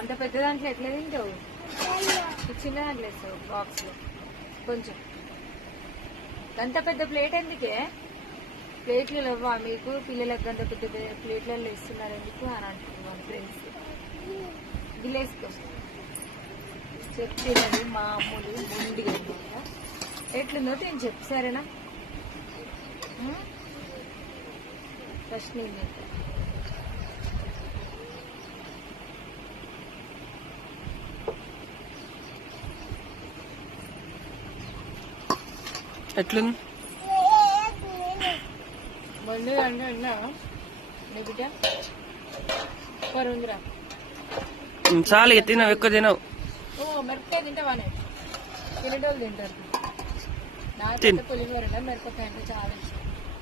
అంత పెద్ద దాంట్లో ఎట్లా తింటావు? చిన్న దాంట్లో వేస్తావు బాక్స్ లో కొంచెం. అంత పెద్ద ప్లేట్ ఎందుకే? ప్లేట్లు లేవా మీకు? పిల్లలకు అంత పెద్ద ప్లేట్లలో ఇస్తున్నారు ఎందుకు అని అంటున్నాను ఫ్రెండ్స్. గిలేసుకో చెప్పినది మామూలు ముందుగా ఎట్లుందో నేను చెప్పు సరేనా? ఫస్ట్ నేను ఎట్లుంది ముందు అంటే అన్నా నీ బిడ్డ పరుందిరా. చాలు ఇక తినవు, ఎక్కువ తినవు. ఓ మిరపకాయ తింటావానే? తినేటోళ్ళు తింటారు. నాకు పులిహోర మిరపకాయ అంటే చాలా ఇష్టం.